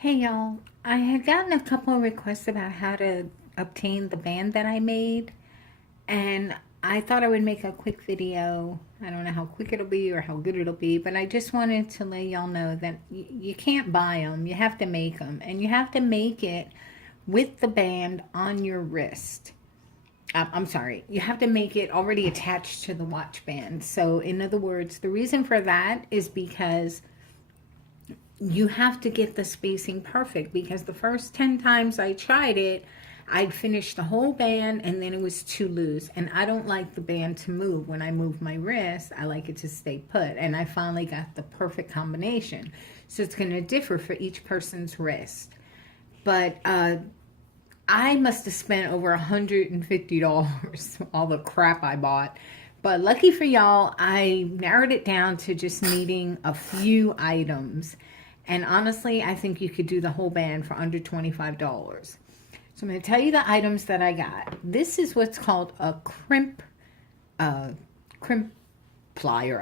Hey y'all, I had gotten a couple of requests about how to obtain the band that I made, and I thought I would make a quick video. I don't know how quick it'll be or how good it'll be, but I just wanted to let y'all know that you can't buy them, you have to make them, and you have to make it with the band on your wrist. I'm sorry, you have to make it already attached to the watch band. So, in other words, the reason for that is because you have to get the spacing perfect, because the first 10 times I tried it, I'd finish the whole band and then it was too loose. And I don't like the band to move. When I move my wrist, I like it to stay put. And I finally got the perfect combination. So it's going to differ for each person's wrist. But I must have spent over $150, all the crap I bought. But lucky for y'all, I narrowed it down to just needing a few items. And honestly, I think you could do the whole band for under $25. So I'm going to tell you the items that I got. This is what's called a crimp plier,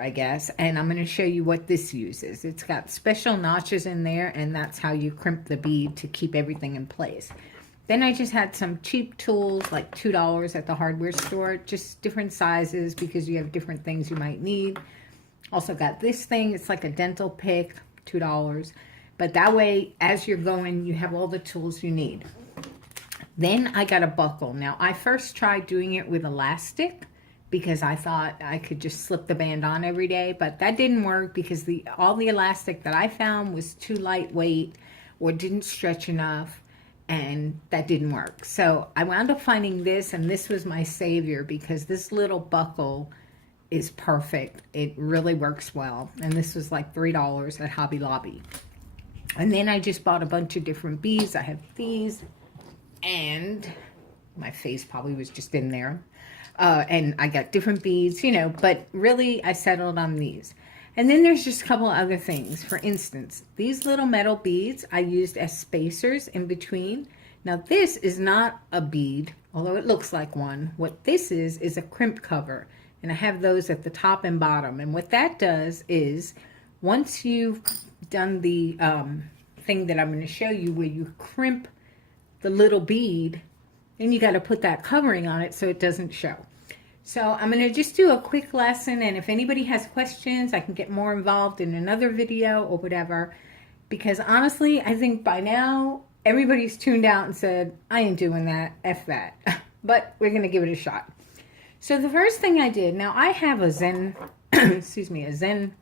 I guess. And I'm going to show you what this uses. It's got special notches in there, and that's how you crimp the bead to keep everything in place. Then I just had some cheap tools, like $2 at the hardware store, just different sizes because you have different things you might need. Also got this thing. It's like a dental pick, $2. But that way, as you're going, you have all the tools you need. Then I got a buckle. Now, I first tried doing it with elastic because I thought I could just slip the band on every day, but that didn't work because all the elastic that I found was too lightweight or didn't stretch enough, and that didn't work. So I wound up finding this, and this was my savior because this little buckle is perfect. It really works well. And this was like $3 at Hobby Lobby. And then I just bought a bunch of different beads. I have these, and my face probably was just in there. And I got different beads, but really I settled on these. And then there's just a couple of other things. For instance, these little metal beads I used as spacers in between. Now this is not a bead, although it looks like one. What this is a crimp cover. And I have those at the top and bottom. And what that does is, once you've done the thing that I'm going to show you where you crimp the little bead, then you got to put that covering on it so it doesn't show. So I'm going to just do a quick lesson, and if anybody has questions, I can get more involved in another video or whatever. Because honestly, I think by now, everybody's tuned out and said, I ain't doing that, F that. But we're going to give it a shot. So the first thing I did, now I have a Zen, excuse me, a Zen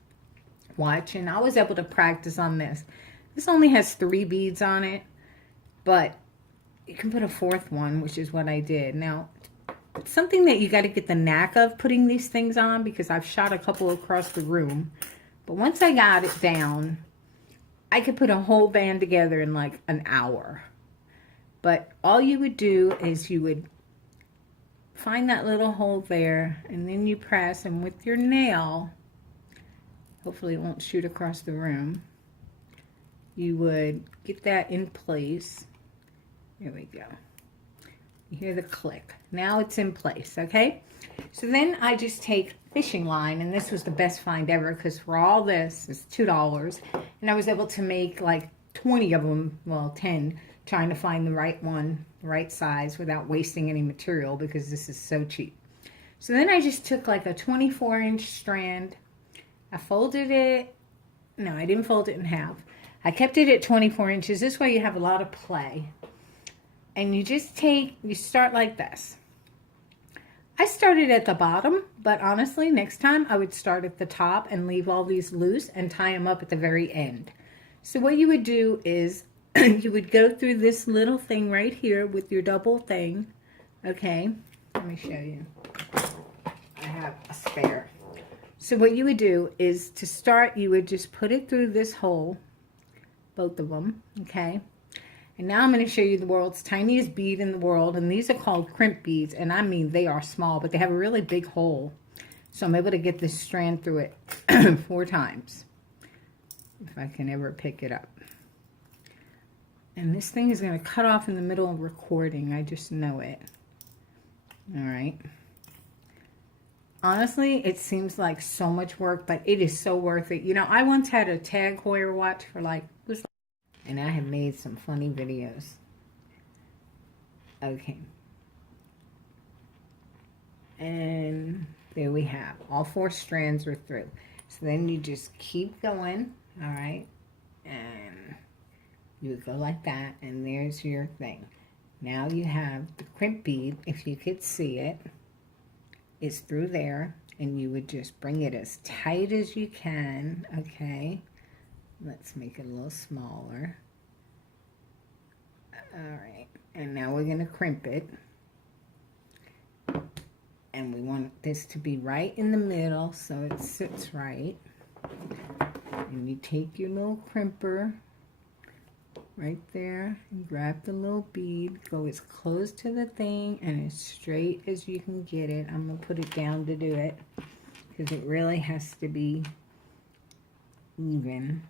watch, and I was able to practice on this. This only has 3 beads on it, but you can put a 4th one, which is what I did. Now, it's something that you got to get the knack of putting these things on, because I've shot a couple across the room. But once I got it down, I could put a whole band together in like an hour. But all you would do is you would find that little hole there, and then you press, and with your nail, hopefully it won't shoot across the room, you would get that in place. There we go. You hear the click. Now it's in place, okay? So then I just take fishing line, and this was the best find ever because for all this is $2, and I was able to make like 20 of them, well 10, trying to find the right one, the right size without wasting any material because this is so cheap. So then I just took like a 24-inch strand. I folded it. No, I didn't fold it in half. I kept it at 24 inches. This way you have a lot of play. And you start like this. I started at the bottom, but honestly, next time I would start at the top and leave all these loose and tie them up at the very end. So what you would do is you would go through this little thing right here with your double thing. Okay, let me show you. I have a spare. So what you would do is, to start, you would just put it through this hole, both of them, okay? And now I'm going to show you the world's tiniest bead in the world, and these are called crimp beads, and I mean they are small, but they have a really big hole. So I'm able to get this strand through it 4 times, if I can ever pick it up. And this thing is going to cut off in the middle of recording. I just know it. All right. Honestly, it seems like so much work, but it is so worth it. You know, I once had a Tag Heuer watch for like, it was And I have made some funny videos. Okay. And there we have. All 4 strands are through. So then you just keep going. All right. And you would go like that. And there's your thing. Now you have the crimp bead. If you could see it. It's through there. And you would just bring it as tight as you can. Okay. Let's make it a little smaller. Alright, and now we're going to crimp it. And we want this to be right in the middle so it sits right. And you take your little crimper right there and grab the little bead. Go as close to the thing and as straight as you can get it. I'm going to put it down to do it because it really has to be even.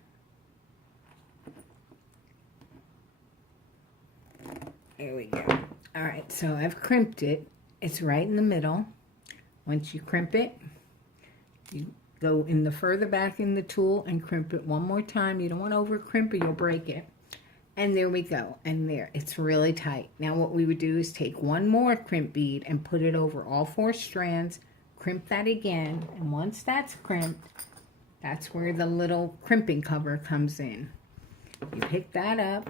There we go. All right, so I've crimped it. It's right in the middle. Once you crimp it, you go in the further back in the tool and crimp it one more time. You don't want to over crimp or you'll break it. And there we go. And there, it's really tight. Now what we would do is take one more crimp bead and put it over all 4 strands, crimp that again, and once that's crimped, that's where the little crimping cover comes in. You pick that up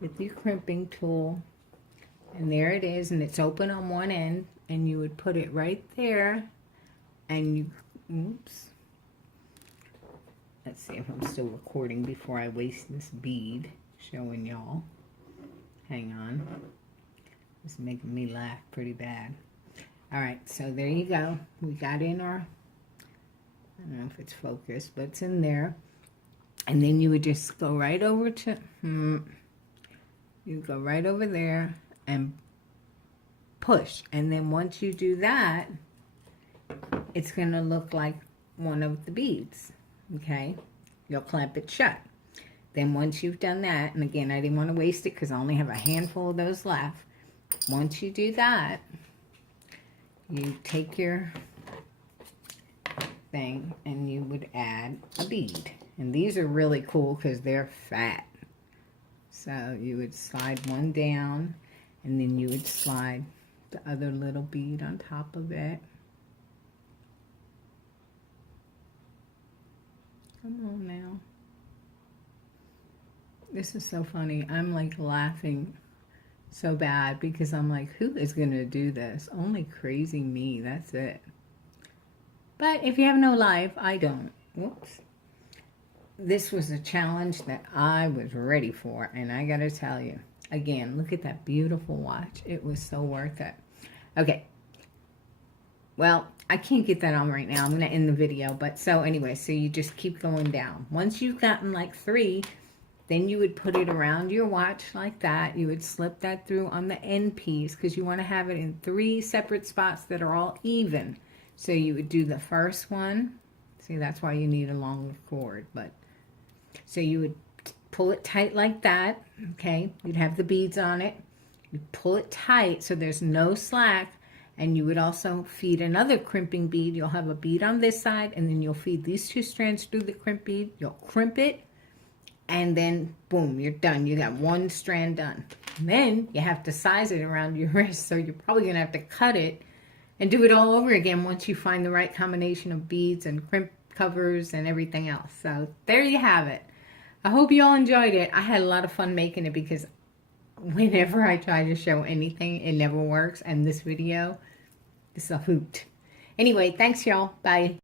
with your crimping tool, and there it is, and it's open on one end, and you would put it right there, and you, oops, let's see if I'm still recording before I waste this bead showing y'all. Hang on, it's making me laugh pretty bad. All right, so there you go. We got in our, I don't know if it's focused, but it's in there, and then you would just go right over to, you go right over there and push. And then once you do that, it's going to look like one of the beads. Okay? You'll clamp it shut. Then once you've done that, and again, I didn't want to waste it because I only have a handful of those left. Once you do that, you take your thing and you would add a bead. And these are really cool because they're fat. So you would slide one down, and then you would slide the other little bead on top of it. Come on now. This is so funny. I'm like laughing so bad because I'm like, who is going to do this? Only crazy me. That's it. But if you have no life, I don't. Whoops. This was a challenge that I was ready for, and I gotta tell you, again, look at that beautiful watch. It was so worth it. Okay, well, I can't get that on right now. I'm gonna end the video, but so anyway, so you just keep going down. Once you've gotten like 3, then you would put it around your watch like that. You would slip that through on the end piece because you want to have it in 3 separate spots that are all even. So you would do the first one. See, that's why you need a longer cord, but so you would pull it tight like that, okay? You'd have the beads on it. You pull it tight so there's no slack, and you would also feed another crimping bead. You'll have a bead on this side, and then you'll feed these 2 strands through the crimp bead. You'll crimp it, and then boom, you're done. You got 1 strand done. And then you have to size it around your wrist, so you're probably gonna have to cut it and do it all over again once you find the right combination of beads and crimp covers and everything else. So there you have it. I hope you all enjoyed it. I had a lot of fun making it because whenever I try to show anything, it never works. And this video is a hoot. Anyway, thanks y'all. Bye.